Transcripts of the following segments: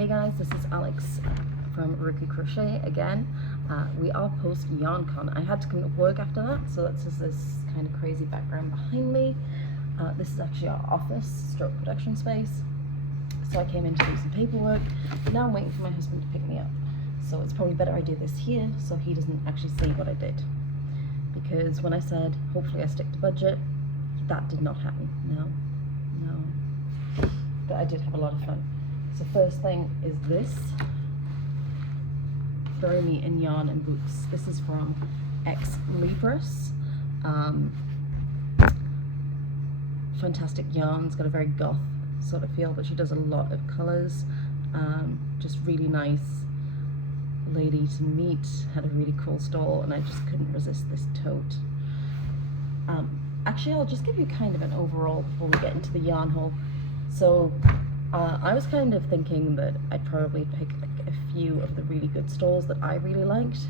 Hey guys, this is Alex from Rookie Crochet again. We are post YarnCon. I had to come to work after that, so that's just this kind of crazy background behind me. This is actually our office stroke production space. So I came in to do some paperwork. Now I'm waiting for my husband to pick me up. So it's probably better I do this here so he doesn't actually see what I did. Because when I said hopefully I stick to budget, that did not happen. No. But I did have a lot of fun. So first thing is this. Bury Me in Yarn and Books. This is from Ex Libris. Fantastic yarn. It's got a very goth sort of feel, but she does a lot of colours. Just really nice lady to meet. Had a really cool stall, and I just couldn't resist this tote. Actually, I'll just give you kind of an overall before we get into the yarn haul. So I was kind of thinking that I'd probably pick like a few of the really good stalls that I really liked.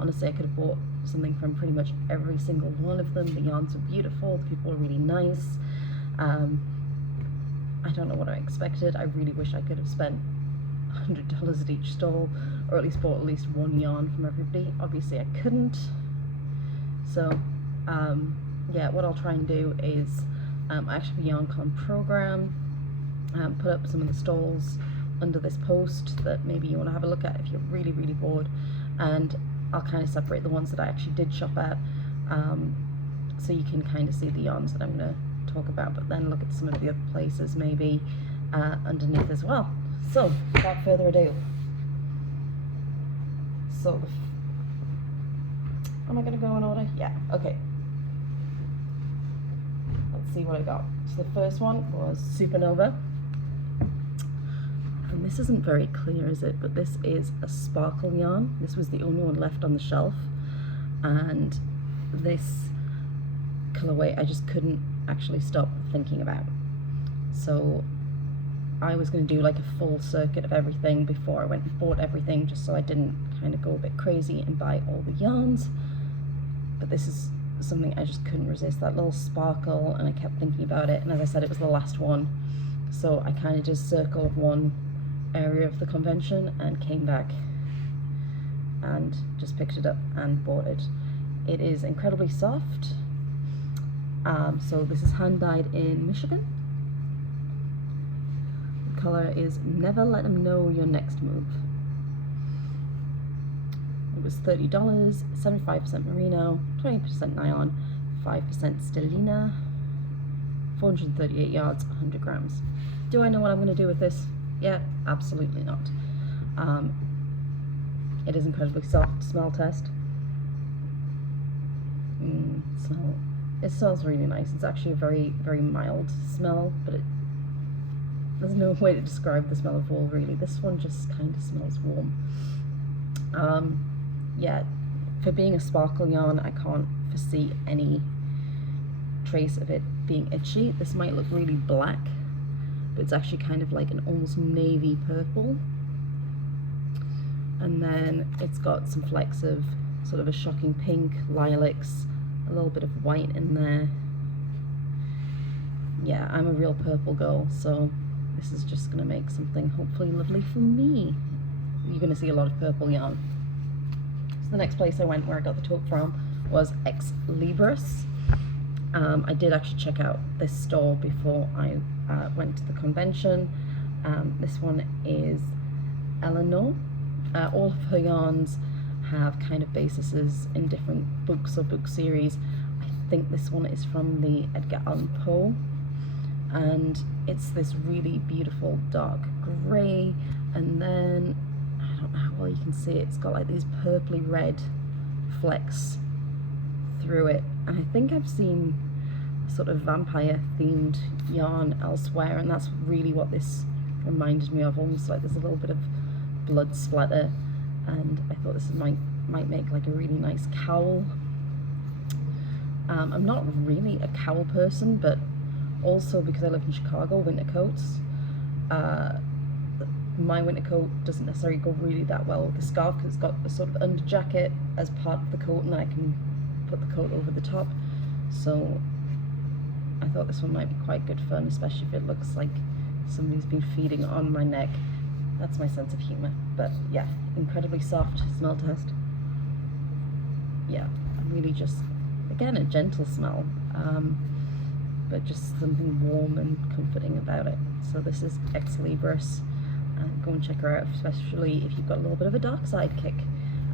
Honestly, I could have bought something from pretty much every single one of them. The yarns were beautiful, the people were really nice. I don't know what I expected. I really wish I could have spent $100 at each stall, or at least bought at least one yarn from everybody. Obviously I couldn't. So yeah, what I'll try and do is I actually have a YarnCon program, put up some of the stalls under this post that maybe you want to have a look at if you're really bored, and I'll kind of separate the ones that I actually did shop at, so you can kind of see the yarns that I'm going to talk about, but then look at some of the other places maybe underneath as well. So without further ado, so am I going to go in order? Yeah, okay. Let's see what I got. So the first one was Supernova, and this isn't very clear, is it? But this is a sparkle yarn. This was the only one left on the shelf, and this colorway I just couldn't actually stop thinking about. So I was going to do like a full circuit of everything before I went and bought everything, just so I didn't kind of go a bit crazy and buy all the yarns. But this is something I just couldn't resist, that little sparkle, and I kept thinking about it, and as I said, it was the last one, so I kind of just circled one area of the convention and came back and just picked it up and bought it. It is incredibly soft. So this is hand dyed in Michigan. The color is Never Let Them Know Your Next Move. It was $30, 75% merino, 20% nylon, 5% stellina, 438 yards, 100 grams. Do I know what I'm going to do with this? Yeah, absolutely not. It is incredibly soft. Smell test. Smell. It smells really nice. It's actually a very mild smell, but there's no way to describe the smell of wool really. This one just kind of smells warm. Yeah, for being a sparkle yarn, I can't foresee any trace of it being itchy. This might look really black, but it's actually kind of like an almost navy purple. And then it's got some flecks of sort of a shocking pink, lilacs, a little bit of white in there. Yeah, I'm a real purple girl, so this is just going to make something hopefully lovely for me. You're going to see a lot of purple yarn. The next place I went, where I got the tote from, was Ex Libris. I did actually check out this store before I went to the convention. This one is Eleanor. All of her yarns have kind of bases in different books or book series. I think this one is from the Edgar Allan Poe, and it's this really beautiful dark grey, and then I don't know how well you can see it, it's got like these purpley red flecks through it, and I think I've seen a sort of vampire themed yarn elsewhere, and that's really what this reminded me of, almost like there's a little bit of blood splatter, and I thought this might make like a really nice cowl. I'm not really a cowl person, but also because I live in Chicago, winter coats, my winter coat doesn't necessarily go really that well with the scarf, because it's got a sort of under jacket as part of the coat, and then I can put the coat over the top. So I thought this one might be quite good fun, especially if it looks like somebody's been feeding on my neck That's my sense of humor. But yeah, incredibly soft. Smell test. Yeah, really just, again, a gentle smell, but just something warm and comforting about it. So this is Ex Libris. Go and check her out, especially if you've got a little bit of a dark side kick.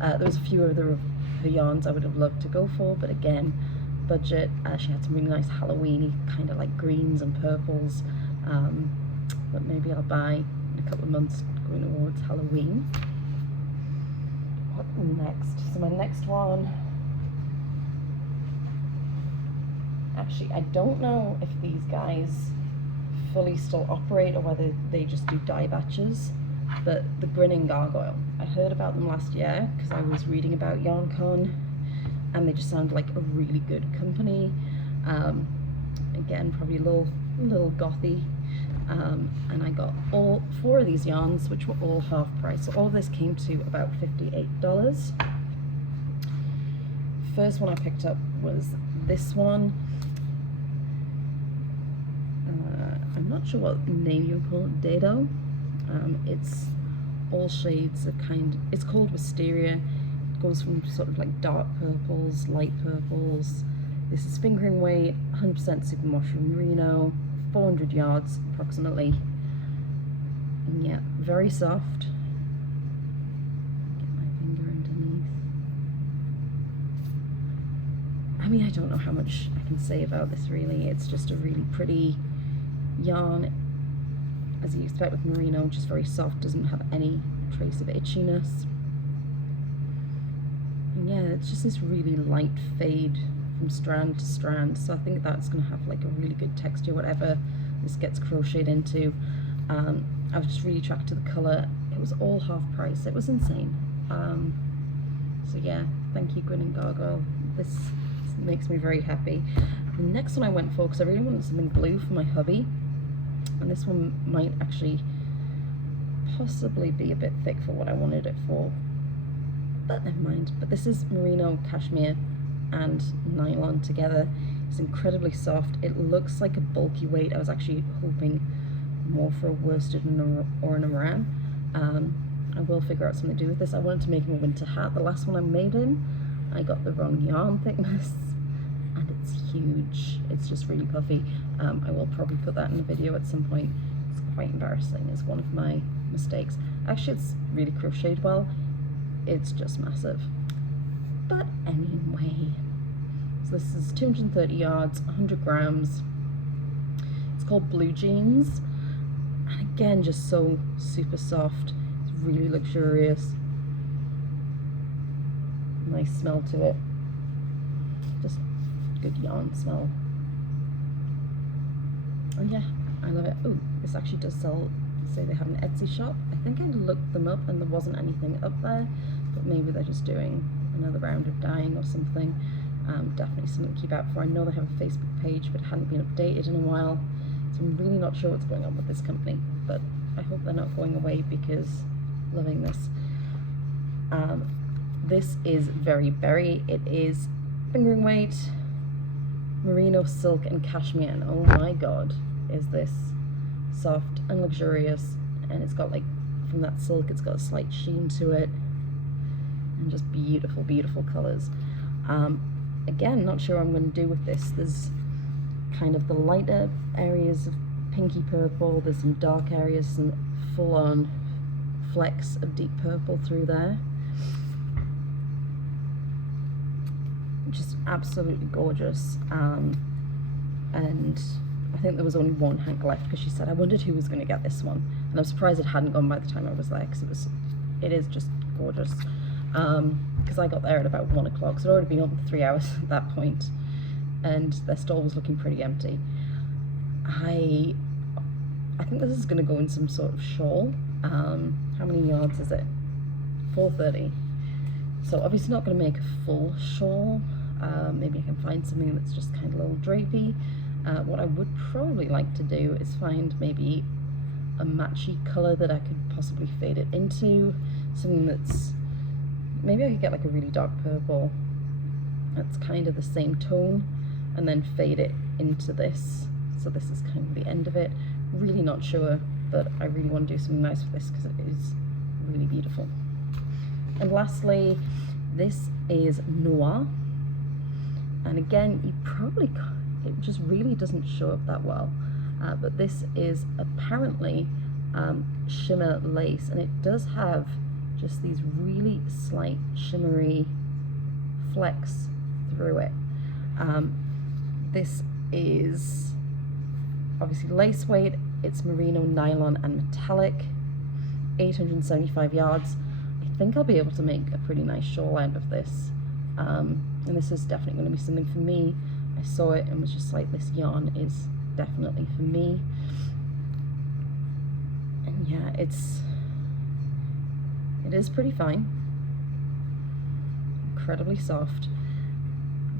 There was a few of the yarns I would have loved to go for, but again, budget. She had some really nice Halloween-y, kind of like greens and purples, but maybe I'll buy in a couple of months going towards Halloween. What next? So my next one, actually I don't know if these guys fully still operate or whether they just do dye batches, but the Grinning Gargoyle, I heard about them last year because I was reading about YarnCon and they just sound like a really good company. Again, probably a little gothy, and I got all 4 of these yarns, which were all half price, so all of this came to about $58. First one I picked up was this one. I'm not sure what name you would call it, Dado. It's all shades of it's called Wisteria. It goes from sort of like dark purples, light purples. This is fingering weight, 100% superwash merino, 400 yards approximately. And yeah, very soft. Get my finger underneath. I mean, I don't know how much I can say about this really. It's just a really pretty yarn, as you expect with merino, just very soft, doesn't have any trace of itchiness. And yeah, it's just this really light fade from strand to strand, so I think that's going to have like a really good texture whatever this gets crocheted into. I was just really attracted to the colour. It was all half price, it was insane. So yeah, thank you Grinning Gargoyle, this makes me very happy. The next one I went for, because I really wanted something blue for my hubby, and this one might actually possibly be a bit thick for what I wanted it for, but never mind. But this is merino, cashmere and nylon together. It's incredibly soft. It looks like a bulky weight. I was actually hoping more for a worsted or an Aran. I will figure out something to do with this. I wanted to make him a winter hat. The last one I made him, I got the wrong yarn thickness and it's huge. It's just really puffy. I will probably put that in a video at some point. It's quite embarrassing. It's one of my mistakes. Actually, it's really crocheted well. It's just massive. But anyway, so this is 230 yards, 100 grams. It's called Blue Jeans. And again, just so super soft. It's really luxurious. Nice smell to it. Just good yarn smell. Oh yeah, I love it. Oh, this actually does say they have an Etsy shop. I think I looked them up and there wasn't anything up there, but maybe they're just doing another round of dyeing or something. Definitely something to keep out for. I know they have a Facebook page, but it hadn't been updated in a while, so I'm really not sure what's going on with this company, but I hope they're not going away because loving this. This is Very Berry. It is fingering weight, merino, silk and cashmere, and oh my god, is this soft and luxurious. And it's got, like, from that silk, it's got a slight sheen to it and just beautiful, beautiful colors. Again, not sure what I'm going to do with this. There's kind of the lighter areas of pinky purple, there's some dark areas, some full-on flecks of deep purple through there. Just absolutely gorgeous. And I think there was only one hank left because she said, I wondered who was going to get this one, and I'm surprised it hadn't gone by the time I was there, because it is just gorgeous. Because I got there at about 1 o'clock, so I'd already been open for 3 hours at that point, and their stall was looking pretty empty. I think this is going to go in some sort of shawl. How many yards is it? 430. So obviously not going to make a full shawl. Maybe I can find something that's just kind of a little drapey. What I would probably like to do is find maybe a matchy colour that I could possibly fade it into. Something that's, maybe I could get like a really dark purple that's kind of the same tone, and then fade it into this. So this is kind of the end of it. Really not sure but I really want to do something nice with this because it is really beautiful. And lastly, this is Noir, and again, it just really doesn't show up that well, but this is apparently shimmer lace, and it does have just these really slight shimmery flecks through it. This is obviously lace weight, it's merino, nylon and metallic, 875 yards. I think I'll be able to make a pretty nice shawl out of this, and this is definitely going to be something for me. I saw it and was just like, this yarn is definitely for me. And yeah, it is pretty fine, incredibly soft,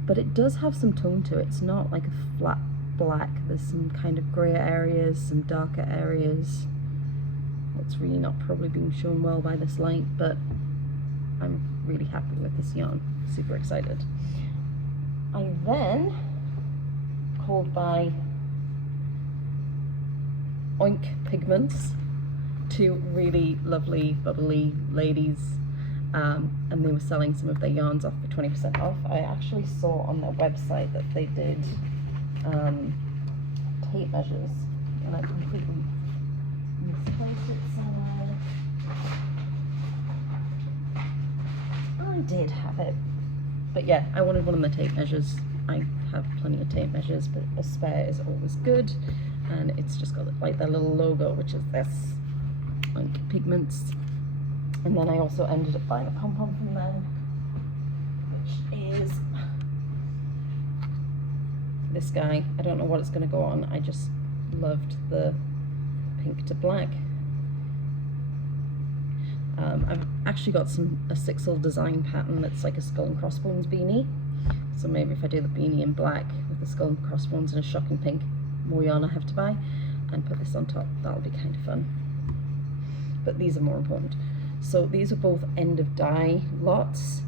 but it does have some tone to it. It's not like a flat black. There's some kind of grey areas, some darker areas. It's really not probably being shown well by this light, but I'm really happy with this yarn. Super excited. I then called by Oink Pigments, two really lovely, bubbly ladies, and they were selling some of their yarns off for 20% off. I actually saw on their website that they did tape measures, and I completely misplaced it somewhere. I did have it, but yeah, I wanted one of the tape measures. I have plenty of tape measures, but a spare is always good, and it's just got like their little logo, which is this Oink Pigments. And then I also ended up buying a pom-pom from them, which is this guy. I don't know what it's going to go on. I just loved the pink to black. I've actually got a 6L design pattern that's like a skull and crossbones beanie. So maybe if I do the beanie in black with the skull and crossbones and a shocking pink, more yarn I have to buy, and put this on top, that'll be kind of fun. But these are more important. So these are both end of dye lots,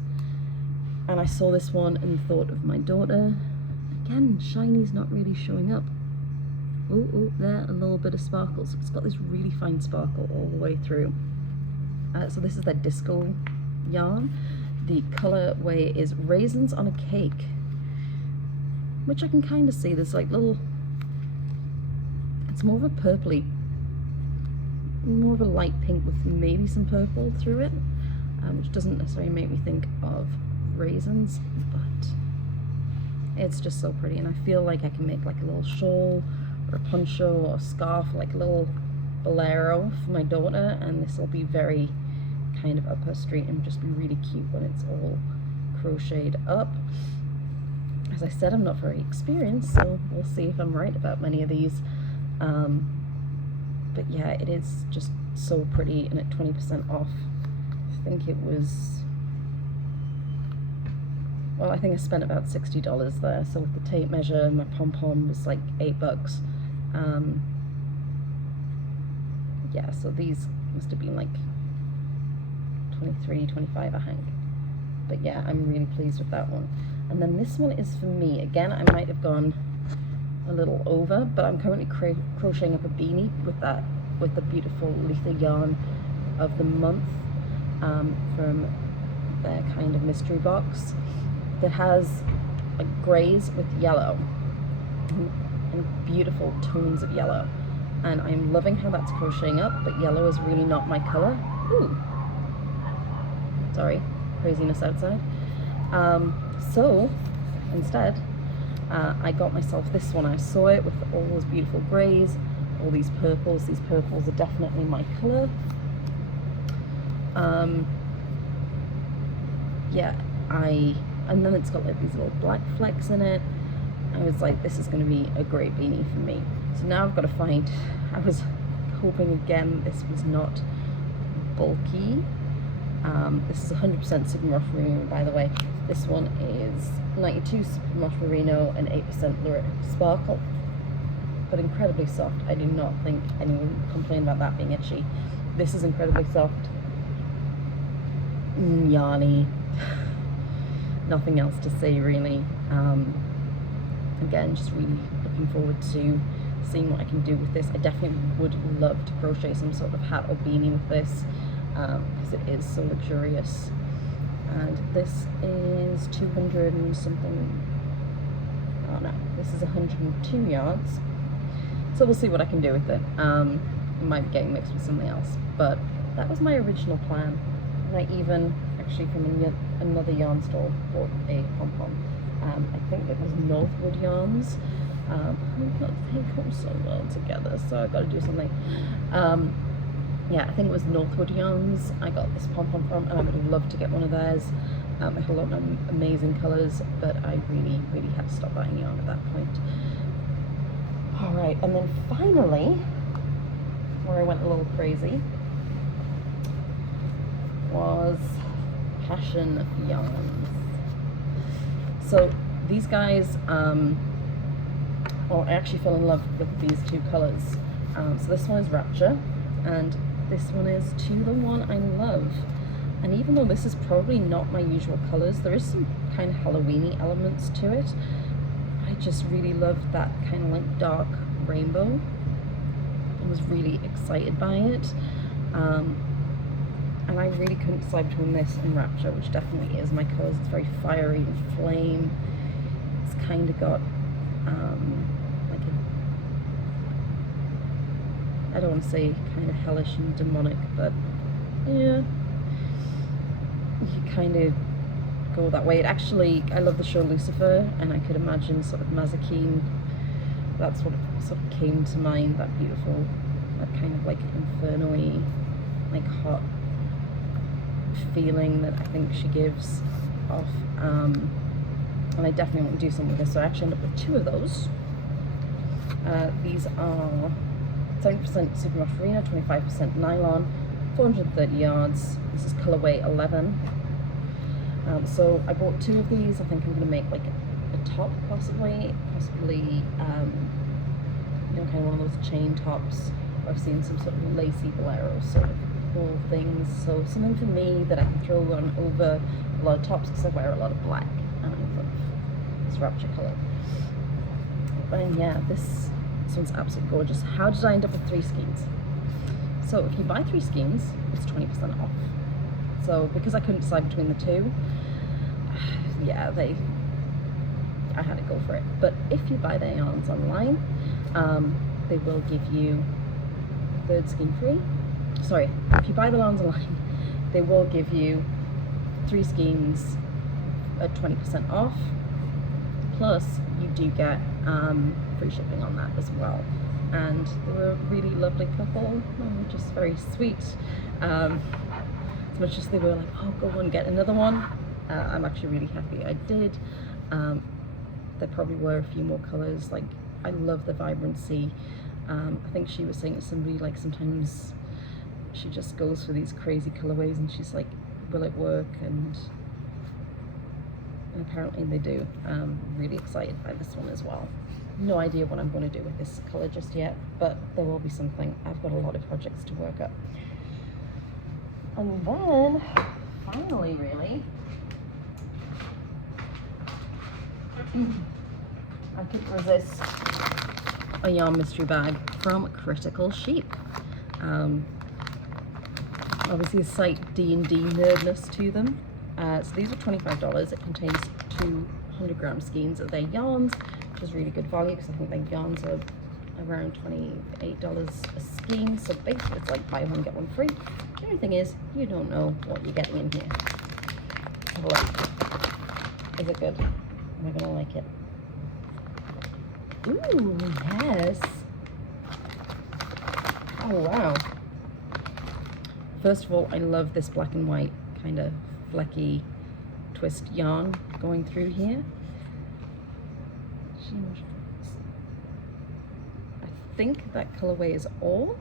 and I saw this one and thought of my daughter. Again, shiny's not really showing up. Oh, there, a little bit of sparkle. So it's got this really fine sparkle all the way through. So this is their disco yarn. The colorway is Raisins on a Cake, which I can kind of see. There's like little, it's more of a purpley, more of a light pink with maybe some purple through it, which doesn't necessarily make me think of raisins, but it's just so pretty. And I feel like I can make like a little shawl or a poncho or a scarf, like a little bolero for my daughter, and this will be very kind of up her street and just be really cute when it's all crocheted up. As I said, I'm not very experienced, so we'll see if I'm right about many of these. But yeah, it is just so pretty, and at 20% off, I think it was, well, I think I spent about $60 there. So with the tape measure, my pom-pom was like $8. Yeah, so these must have been like 23, 25, I think. But yeah, I'm really pleased with that one. And then this one is for me. Again, I might have gone a little over, but I'm currently crocheting up a beanie with the beautiful Letha yarn of the month from their kind of mystery box that has like greys with yellow and beautiful tones of yellow. And I'm loving how that's crocheting up, but yellow is really not my color. Ooh, sorry, craziness outside. So instead, I got myself this one. I saw it with all those beautiful greys, all these purples. These purples are definitely my color. Yeah, and then it's got like these little black flecks in it. I was like, this is going to be a great beanie for me. So now I've got to find, I was hoping again this was not bulky. This is 100% Supermoth Merino, by the way. This one is 92 Supermoth Merino and 8% Lyric Sparkle, but incredibly soft. I do not think anyone would complain about that being itchy. This is incredibly soft, yarny, nothing else to say really. Again, just really looking forward to seeing what I can do with this. I definitely would love to crochet some sort of hat or beanie with this, because it is so luxurious. And this is 200 and something, oh no, this is 102 yards. So we'll see what I can do with it. It might be getting mixed with something else, but that was my original plan. And I even, actually from another yarn store, bought a pom-pom. I think it was Northwood Yarns. They go so well together, so I've got to do something. Yeah, I think it was Northwood Yarns I got this pom-pom from, and I would have loved to get one of theirs. It had a lot of amazing colours, but I really, really had to stop buying yarn at that point. Alright, and then finally, where I went a little crazy, was Passion Yarns. So these guys, I actually fell in love with these two colours. So this one is Rapture, and this one is To the One I Love. And even though this is probably not my usual colours, there is some kind of Halloween-y elements to it. I just really loved that kind of like dark rainbow. I was really excited by it. And I really couldn't decide between this and Rapture, which definitely is my colours. It's very fiery and flame. It's kind of got like a, I don't want to say kind of hellish and demonic, but yeah, you kind of go that way. It actually, I love the show Lucifer, and I could imagine sort of Mazikeen. That's what sort of came to mind, that beautiful, that kind of like inferno-y, like hot feeling that I think she gives off. And I definitely want to do something with this, so I actually end up with two of those. These are 70% superwash merino, 25% nylon, 430 yards. This is colorway 11. So I bought two of these. I think I'm going to make like a top, possibly, you know, kind of one of those chain tops. I've seen some sort of lacy bolero sort of cool things. So something for me that I can throw on over a lot of tops, because I wear a lot of black, and I love this Rapture color. And yeah, this one's absolutely gorgeous. How did I end up with 3 skeins? So if you buy 3 skeins, it's 20% off. So because I couldn't decide between the two, yeah, I had to go for it. But if you buy their yarns online, they will give you a 3rd skein free. Sorry, if you buy the yarns online, they will give you 3 skeins at 20% off. Plus, you do get free shipping on that as well. And they were a really lovely couple. They were just very sweet. As much as they were like, oh, go and get another one, I'm actually really happy I did. There probably were a few more colours. Like, I love the vibrancy. I think she was saying to somebody, like, sometimes she just goes for these crazy colorways and she's like, will it work? And apparently they do. I'm really excited by this one as well. No idea what I'm going to do with this color just yet, but there will be something. I've got a lot of projects to work up. And then, finally, really, I couldn't resist a yarn mystery bag from Critical Sheep. Obviously a slight D&D nerdness to them. So these are $25. It contains 200 gram skeins of their yarns, which is really good value because I think their yarns are around $28 a skein. So basically it's like buy one, get one free. The only thing is, you don't know what you're getting in here. Have a look. Is it good? Am I gonna like it? Ooh, yes. Oh, wow. First of all, I love this black and white kind of flecky twist yarn going through here. I think that colorway is all.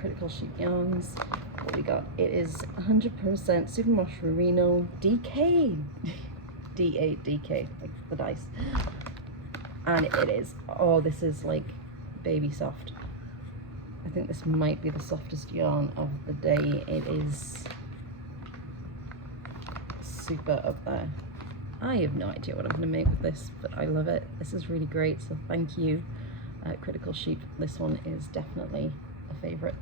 Critical Sheep yarns. What we got? It is 100% superwash merino DK. D8 DK, like the dice. And it is, oh, this is like baby soft. I think this might be the softest yarn of the day. It is super up there. I have no idea what I'm going to make with this, but I love it. This is really great, so thank you, Critical Sheep. This one is definitely a favourite.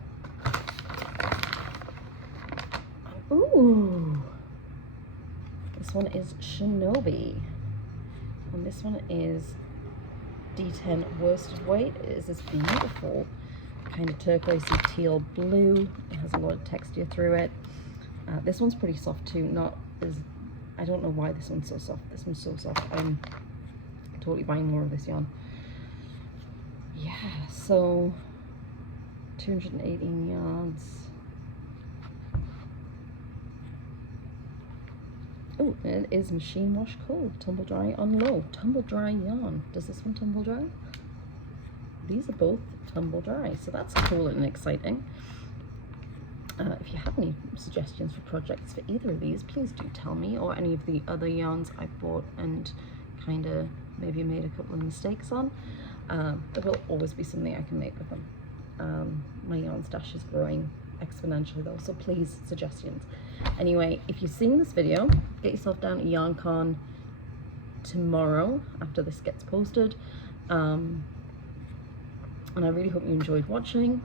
Ooh! This one is Shinobi. And this one is D10 worsted weight. It is this beautiful kind of turquoisey teal blue. It has a lot of texture through it. This one's pretty soft too, not as, I don't know why this one's so soft. This one's so soft. I'm totally buying more of this yarn. Yeah, so 218 yards. Oh, it is machine wash cold, tumble dry on low, tumble dry yarn. Does this one tumble dry? These are both tumble dry, so that's cool and exciting. If you have any suggestions for projects for either of these, please do tell me, or any of the other yarns I bought and kind of maybe made a couple of mistakes on. There will always be something I can make with them. My yarn stash is growing exponentially though, so please, suggestions. Anyway, if you've seen this video, get yourself down to YarnCon tomorrow after this gets posted. And I really hope you enjoyed watching.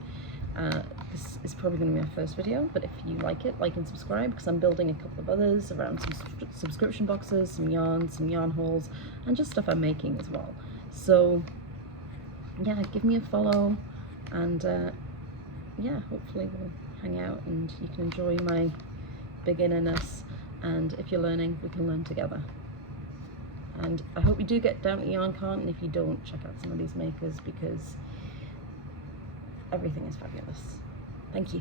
This is probably going to be my first video, but if you like it, like and subscribe, because I'm building a couple of others around some subscription boxes, some yarns, some yarn hauls, and just stuff I'm making as well. So yeah, give me a follow, and yeah, hopefully we'll hang out and you can enjoy my beginnerness, and if you're learning, we can learn together. And I hope you do get down to YarnCon, and if you don't, check out some of these makers, because everything is fabulous. Thank you.